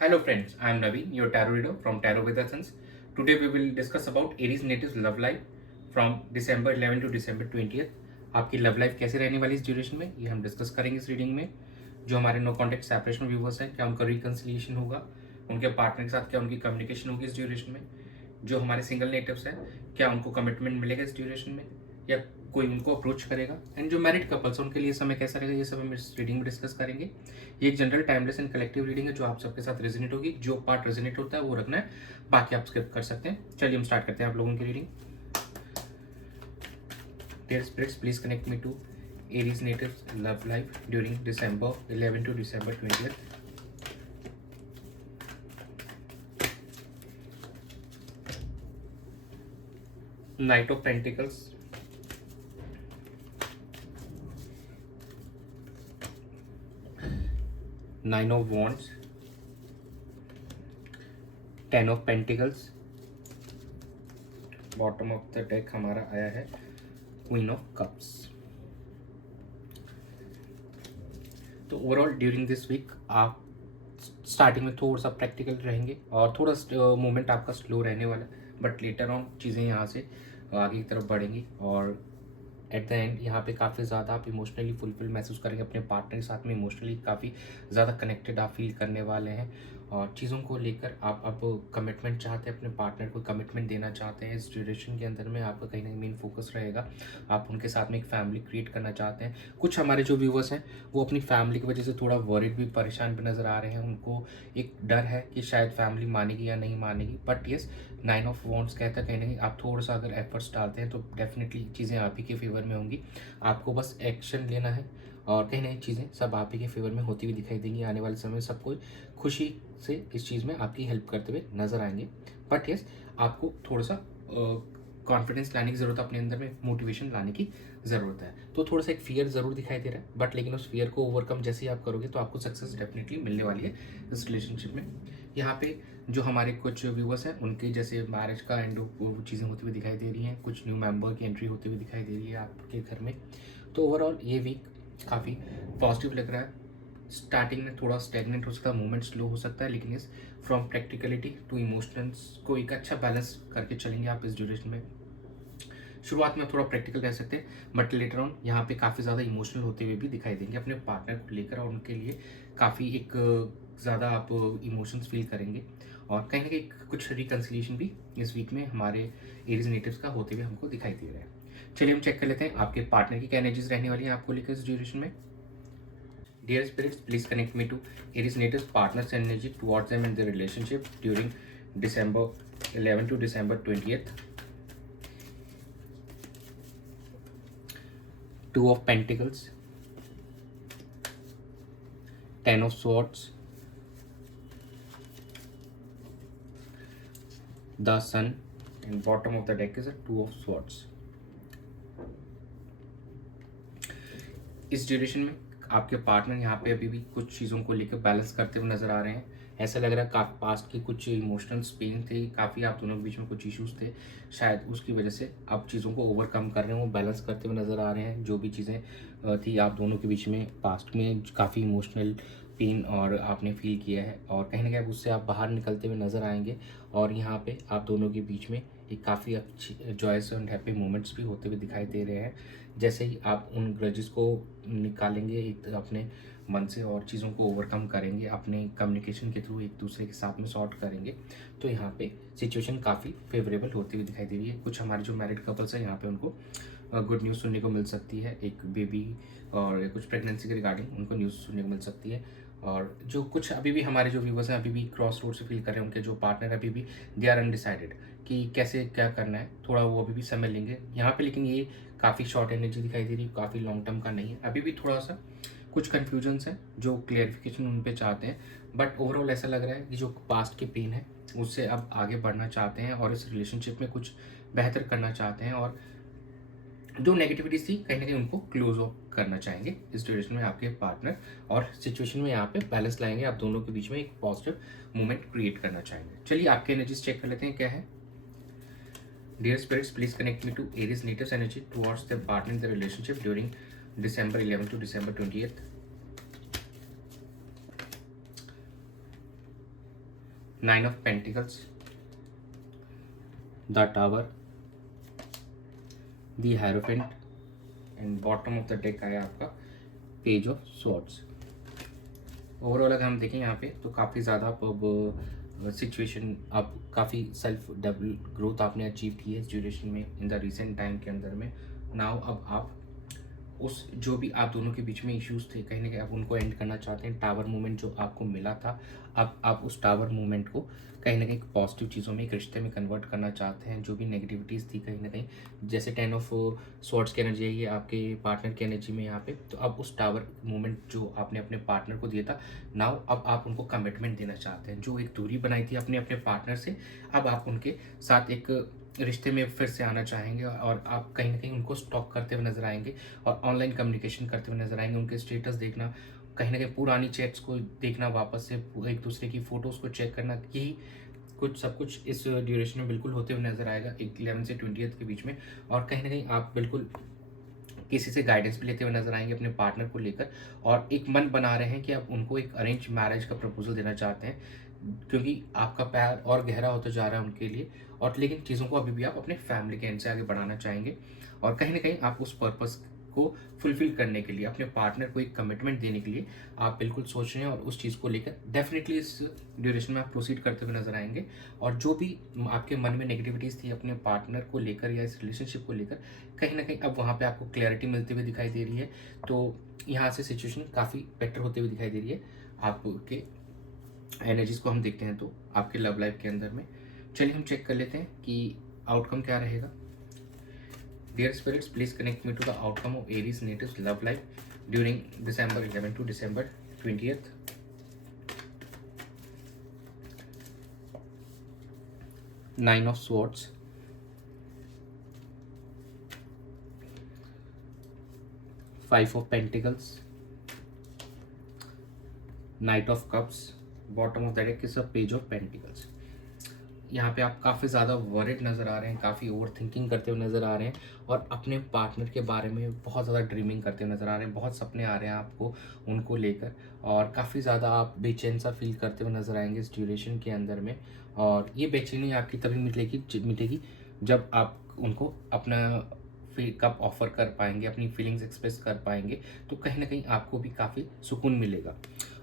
Hello friends, I am Naveen, your tarot reader from Tarot with Essence. Today we will discuss about Aries natives love life from December 11 to December 20th. आपकी love life कैसे रहने वाली इस duration में ये हम discuss करेंगे इस रीडिंग में। जो हमारे नो कॉन्टेक्ट सेपरेशन व्यूवर्स हैं, क्या उनका रिकन्सिलिएशन होगा, उनके पार्टनर के साथ क्या उनकी कम्युनिकेशन होगी इस ड्यूरेशन में। जो हमारे सिंगल नेटिव्स हैं, क्या उनको कमिटमेंट मिलेगा इस ड्यूरेशन में या कोई उनको अप्रोच करेगा। एंड जो मैरिड कपल्स हैं उनके लिए समय कैसा रहेगा, ये सब हम इस रीडिंग में डिस्कस करेंगे। ये एक general timeless and collective reading है जो आप सबके साथ रेजोनेट होगी। जो पार्ट रेजोनेट होता है वो रखना है, बाकी आप स्किप कर सकते हैं। चलिए हम स्टार्ट करते हैं आप लोगों की reading. Dear spirits, please connect me to Aries natives love life during December 11 to December 20th. Knight of Pentacles, Nine of Wands, Ten of Pentacles, bottom of the deck हमारा आया है क्वीन ऑफ कप्स। तो overall during this week आप starting में थोड़ा सा practical रहेंगे और थोड़ा मूवमेंट आपका स्लो रहने वाला है, बट लेटर ऑन चीज़ें यहाँ से आगे की तरफ बढ़ेंगी और एट द एंड यहाँ पे काफ़ी ज़्यादा आप इमोशनली फुलफिल महसूस करेंगे। अपने पार्टनर के साथ में इमोशनली काफ़ी ज़्यादा कनेक्टेड आप फील करने वाले हैं और चीज़ों को लेकर आप अब कमिटमेंट चाहते हैं, अपने पार्टनर को कमिटमेंट देना चाहते हैं। इस ड्यूरेशन के अंदर में आपका कहीं ना कहीं मेन फोकस रहेगा, आप उनके साथ में एक फैमिली क्रिएट करना चाहते हैं। कुछ हमारे जो व्यूवर्स हैं वो अपनी फैमिली की वजह से थोड़ा वरिड भी, परेशान भी नज़र आ रहे हैं। उनको एक डर है कि शायद फैमिली मानेगी या नहीं मानेगी, but yes, nine of wands कहता है कहीं ना कहीं आप थोड़ा सा अगर एफर्ट्स डालते हैं तो डेफिनेटली चीज़ें आप ही के फेवर में होंगी। आपको बस एक्शन लेना है और कहीं ना कहीं चीज़ें सब आप ही के फेवर में होती हुई दिखाई देंगी। आने वाले समय सब कोई खुशी से इस चीज़ में आपकी हेल्प करते हुए नजर आएंगे। बट यस, आपको थोड़ा सा कॉन्फिडेंस लाने की ज़रूरत है, अपने अंदर में मोटिवेशन लाने की ज़रूरत है। तो थोड़ा सा एक फियर ज़रूर दिखाई दे रहा है, बट लेकिन उस फियर को ओवरकम जैसे ही आप करोगे तो आपको सक्सेस डेफिनेटली मिलने वाली है इस रिलेशनशिप में। यहाँ पे जो हमारे कुछ व्यूवर्स हैं उनके जैसे मैरिज का एंड वो चीज़ें होती हुई दिखाई दे रही हैं, कुछ न्यू मेंबर की एंट्री होती हुई दिखाई दे रही है आपके घर में। तो ओवरऑल ये वीक काफ़ी पॉजिटिव लग रहा है। स्टार्टिंग में थोड़ा स्टेगनेंट हो सकता है, मूवमेंट स्लो हो सकता है, लेकिन इस फ्रॉम प्रैक्टिकलिटी टू इमोशंस को एक अच्छा बैलेंस करके चलेंगे आप इस ड्यूरेशन में। शुरुआत में थोड़ा प्रैक्टिकल रह सकते हैं, बट लेटर ऑन यहाँ पे काफ़ी ज़्यादा इमोशनल होते हुए भी दिखाई देंगे अपने पार्टनर को लेकर और उनके लिए काफ़ी एक ज़्यादा आप इमोशंस फील करेंगे और कहीं ना कहीं कुछ रिकन्सिलिएशन भी इस वीक में हमारे एरीज नेटिव्स का होते हुए हमको दिखाई दे रहा है। चलिए हम चेक कर लेते हैं आपके पार्टनर की क्या एनर्जीज रहने वाली है आपको लेकर इस ड्यूरेशन में। Dear spirits, please connect me to Aries natives partners energy towards them and their relationship during December 11 to December 20th. Two of Pentacles, Ten of Swords, the Sun, and bottom of the deck is a Two of Swords. इस duration में आपके partner यहाँ पे अभी भी कुछ चीज़ों को लेकर बैलेंस करते हुए नजर आ रहे हैं। ऐसा लग रहा है काफ़ी पास्ट की कुछ इमोशनल पेन थे, काफ़ी आप दोनों के बीच में कुछ इश्यूज थे, शायद उसकी वजह से आप चीज़ों को ओवरकम कर रहे हैं, वो बैलेंस करते हुए नज़र आ रहे हैं। जो भी चीज़ें थी आप दोनों के बीच में पास्ट में काफ़ी इमोशनल पेन और आपने फील किया है और कहीं ना कहीं उससे आप बाहर निकलते हुए नज़र आएंगे और यहाँ पे आप दोनों के बीच में एक काफ़ी अच्छी जॉयस एंड हैप्पी मोमेंट्स भी होते हुए दिखाई दे रहे हैं। जैसे ही आप उन ग्रजेस को निकालेंगे एक अपने मन से और चीज़ों को ओवरकम करेंगे, अपने कम्युनिकेशन के थ्रू एक दूसरे के साथ में सॉर्ट करेंगे, तो यहाँ पे सिचुएशन काफ़ी फेवरेबल होती हुई दिखाई दे रही है। कुछ हमारे जो मैरिड कपल्स हैं यहाँ पे उनको गुड न्यूज़ सुनने को मिल सकती है, एक बेबी और कुछ प्रेगनेंसी के रिगार्डिंग उनको न्यूज़ सुनने को मिल सकती है। और जो कुछ अभी भी हमारे जो व्यूवर्स हैं अभी भी क्रॉस रोड से फील कर रहे हैं, उनके जो पार्टनर अभी भी दे आर अनडिसाइडेड कि कैसे क्या करना है, थोड़ा वो अभी भी समय लेंगे यहाँ पे। लेकिन ये काफ़ी शॉर्ट एनर्जी दिखाई दे रही है, काफ़ी लॉन्ग टर्म का नहीं है। अभी भी थोड़ा सा कुछ कन्फ्यूजन्स हैं जो क्लियरिफिकेशन उन पे चाहते हैं, बट ओवरऑल ऐसा लग रहा है कि जो पास्ट के पेन है उससे अब आगे बढ़ना चाहते हैं और इस रिलेशनशिप में कुछ बेहतर करना चाहते हैं और जो नेगेटिविटीज थी कहीं ना कहीं उनको क्लोज अप करना चाहेंगे इस ड्यूरेशन में आपके पार्टनर और सिचुएशन में यहाँ पे बैलेंस लाएंगे, आप दोनों के बीच में एक पॉजिटिव मोमेंट क्रिएट करना चाहेंगे। चलिए आपके एनर्जीज चेक कर लेते हैं क्या है। Dear spirits, please connect me to Aries natives energy towards their partner in the relationship during December 11 to December 20th. Nine of pentacles, the tower, the hierophant, and bottom of the deck आया आपका page of swords. Overall अगर हम देखें यहाँ पे तो काफ़ी ज़्यादा अब सिचुएशन, अब काफ़ी सेल्फ डेवलप ग्रोथ आपने अचीव की है इस ड्यूरेशन में, इन द रिसेंट टाइम के अंदर में। नाउ अब आप उस जो भी आप दोनों के बीच में इश्यूज थे कहीं ना कहीं आप उनको एंड करना चाहते हैं। टावर मूवमेंट जो आपको मिला था, अब आप उस टावर मूवमेंट को कहीं ना कहीं पॉजिटिव चीज़ों में, एक रिश्ते में कन्वर्ट करना चाहते हैं। जो भी नेगेटिविटीज़ थी कहीं ना कहीं, जैसे 10 ऑफ स्वॉर्ड्स की एनर्जी है ये आपके पार्टनर की एनर्जी में यहाँ पे, तो अब उस टावर मूवमेंट जो आपने अपने पार्टनर को दिया था, नाउ अब आप उनको कमिटमेंट देना चाहते हैं। जो एक दूरी बनाई थी अपने अपने पार्टनर से, अब आप उनके साथ एक रिश्ते में फिर से आना चाहेंगे और आप कहीं ना कहीं उनको स्टॉक करते हुए नजर आएंगे और ऑनलाइन कम्युनिकेशन करते हुए नजर आएंगे। उनके स्टेटस देखना, कहीं ना कहीं पुरानी चैट्स को देखना, वापस से एक दूसरे की फोटोज़ को चेक करना, यही कुछ सब कुछ इस ड्यूरेशन में बिल्कुल होते हुए नजर आएगा 11 से 20 के बीच में। और कहीं ना कहीं आप बिल्कुल किसी से गाइडेंस भी लेते हुए नजर आएंगे अपने पार्टनर को लेकर, और एक मन बना रहे हैं कि आप उनको एक अरेंज मैरिज का प्रपोजल देना चाहते हैं, क्योंकि आपका प्यार और गहरा होता जा रहा है उनके लिए। और लेकिन चीज़ों को अभी भी आप अपने फैमिली के एंड से आगे बढ़ाना चाहेंगे, और कहीं ना कहीं आप उस पर्पस को फुलफिल करने के लिए, अपने पार्टनर को एक कमिटमेंट देने के लिए आप बिल्कुल सोच रहे हैं, और उस चीज़ को लेकर डेफिनेटली इस ड्यूरेशन में आप प्रोसीड करते हुए नजर आएंगे। और जो भी आपके मन में नेगेटिविटीज़ थी अपने पार्टनर को लेकर या इस रिलेशनशिप को लेकर, कहीं ना कहीं अब वहाँ पे आपको क्लैरिटी मिलती हुई दिखाई दे रही है। तो यहाँ से सिचुएशन काफ़ी बेटर होते हुए दिखाई दे रही है। आपके एनर्जीज को हम देखते हैं तो आपके लव लाइफ के अंदर में, चलिए हम चेक कर लेते हैं कि आउटकम क्या रहेगा। Dear spirits, please connect me to the outcome of Aries natives love life during December 11 to December 20th। Nine of swords, five of pentacles, knight of cups, bottom of the deck is a page of pentacles. यहाँ पे आप काफ़ी ज़्यादा worried नज़र आ रहे हैं, काफ़ी over thinking करते हुए नज़र आ रहे हैं, और अपने पार्टनर के बारे में बहुत ज़्यादा ड्रीमिंग करते हुए नज़र आ रहे हैं। बहुत सपने आ रहे हैं आपको उनको लेकर, और काफ़ी ज़्यादा आप बेचैन सा फील करते हुए नज़र आएंगे इस ड्यूरेशन के अंदर में। और ये बेचैनी आपकी तभी मिटेगी जब आप उनको अपना कप ऑफर कर पाएंगे, अपनी फीलिंग्स एक्सप्रेस कर पाएंगे, तो कहीं ना कहीं आपको भी काफ़ी सुकून मिलेगा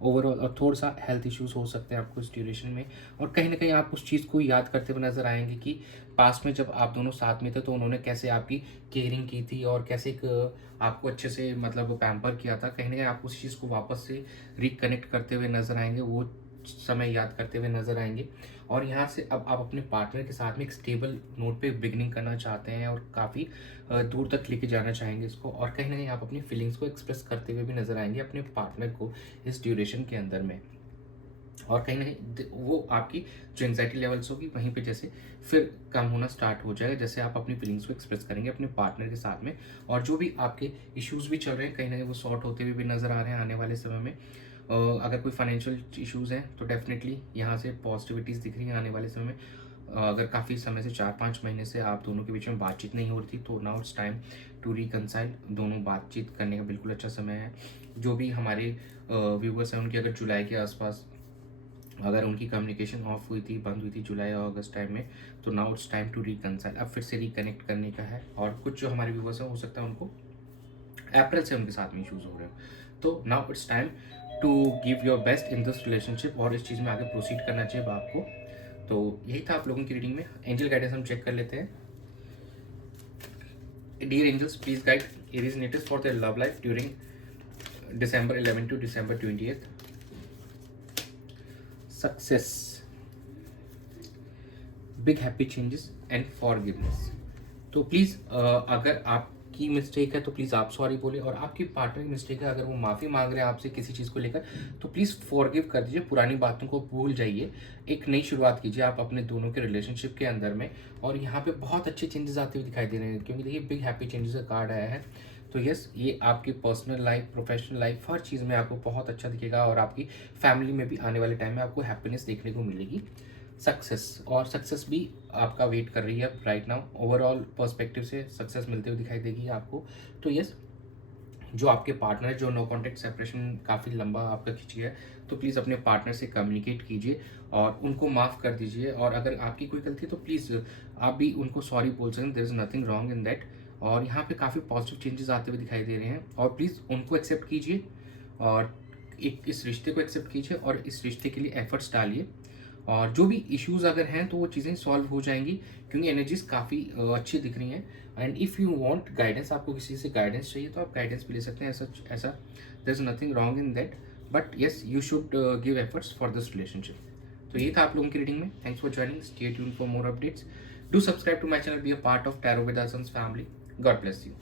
ओवरऑल। और थोड़ा सा हेल्थ इश्यूज हो सकते हैं आपको इस ड्यूरेशन में, और कहीं ना कहीं आप उस चीज़ को याद करते हुए नजर आएंगे कि पास्ट में जब आप दोनों साथ में थे तो उन्होंने कैसे आपकी केयरिंग की थी, और कैसे एक आपको अच्छे से मतलब पैम्पर किया था। कहीं ना कहीं आप उस चीज़ को वापस से रिकनेक्ट करते हुए नजर आएंगे, वो समय याद करते हुए नजर आएंगे। और यहाँ से अब आप अपने पार्टनर के साथ में एक स्टेबल नोट पे बिगनिंग करना चाहते हैं, और काफ़ी दूर तक लेके जाना चाहेंगे इसको, और कहीं ना कहीं आप अपनी फीलिंग्स को एक्सप्रेस करते हुए भी नजर आएंगे अपने पार्टनर को इस ड्यूरेशन के अंदर में। और कहीं ना कहीं वो आपकी जो एंग्जाइटी लेवल्स होगी वहीं पे जैसे फिर कम होना स्टार्ट हो जाएगा, जैसे आप अपनी फीलिंग्स को एक्सप्रेस करेंगे अपने पार्टनर के साथ में। और जो भी आपके इश्यूज भी चल रहे हैं कहीं ना कहीं वो सॉर्ट होते हुए भी नज़र आ रहे हैं आने वाले समय में। अगर कोई फाइनेंशियल इश्यूज़ हैं तो डेफिनेटली यहाँ से पॉजिटिविटीज़ दिख रही हैं आने वाले समय में। अगर काफ़ी समय से 4-5 महीने से आप दोनों के बीच में बातचीत नहीं हो रही थी, तो now it's time to reconcile, दोनों बातचीत करने का बिल्कुल अच्छा समय है। जो भी हमारे व्यूवर्स हैं उनकी अगर जुलाई के आसपास अगर उनकी कम्युनिकेशन ऑफ हुई थी, बंद हुई थी जुलाई और अगस्त टाइम में, तो now it's time to reconcile, अब फिर से रिकनेक्ट करने का है। और कुछ जो हमारे व्यूवर्स हैं हो सकता है उनको अप्रैल से उनके साथ में इशूज़ हो रहे हो, तो now it's time to give your best in this relationship, और इस चीज़ में आगे प्रोसीड करना चाहिए आपको। तो यही था आप लोगों की रीडिंग में। एंजल गाइडेंस हम चेक कर लेते हैं। Dear angels, please guide Aries natives for their love life during December 11 to December 20th। Success, big happy changes and forgiveness. तो प्लीज़ अगर आपकी मिस्टेक है तो प्लीज़ आप सॉरी बोले, और आपकी पार्टनर की मिस्टेक है अगर वो माफ़ी मांग रहे हैं आपसे किसी चीज़ को लेकर, तो प्लीज़ फॉरगिव कर दीजिए, पुरानी बातों को भूल जाइए, एक नई शुरुआत कीजिए आप अपने दोनों के रिलेशनशिप के अंदर में। और यहाँ पे बहुत अच्छे चेंजेस आते हुए दिखाई दे रहे हैं, क्योंकि देखिए बिग हैप्पी चेंजेस का कार्ड आया है। तो यस, ये आपकी पर्सनल लाइफ, प्रोफेशनल लाइफ, हर चीज़ में आपको बहुत अच्छा दिखेगा, और आपकी फैमिली में भी आने वाले टाइम में आपको हैप्पीनेस देखने को मिलेगी। सक्सेस, और सक्सेस भी आपका वेट कर रही है राइट नाउ। ओवरऑल पर्सपेक्टिव से सक्सेस मिलते हुए दिखाई देगी आपको। तो यस, जो आपके पार्टनर, जो नो कॉन्टेक्ट सेपरेशन काफ़ी लंबा आपका खिंच गया है, तो प्लीज़ अपने पार्टनर से कम्युनिकेट कीजिए और उनको माफ़ कर दीजिए। और अगर आपकी कोई गलती है तो प्लीज़ आप भी उनको सॉरी बोल सकते हैं, there is nothing wrong in that. और यहाँ पे काफ़ी पॉजिटिव चेंजेस आते हुए दिखाई दे रहे हैं, और प्लीज़ उनको एक्सेप्ट कीजिए और एक इस रिश्ते को एक्सेप्ट कीजिए और इस रिश्ते के लिए एफर्ट्स डालिए। और जो भी इश्यूज़ अगर हैं तो वो चीज़ें सॉल्व हो जाएंगी, क्योंकि एनर्जीज काफ़ी अच्छी दिख रही हैं। And if you want guidance, आपको किसी से गाइडेंस चाहिए तो आप गाइडेंस भी ले सकते हैं। ऐसा ऐसा there is nothing wrong in that, but yes you should give efforts for this relationship. तो ये था आप लोगों की रीडिंग में। Thanks for joining, stay tune for more updates, do subscribe to my channel, be a part of tarot with आसन्स family. God bless you.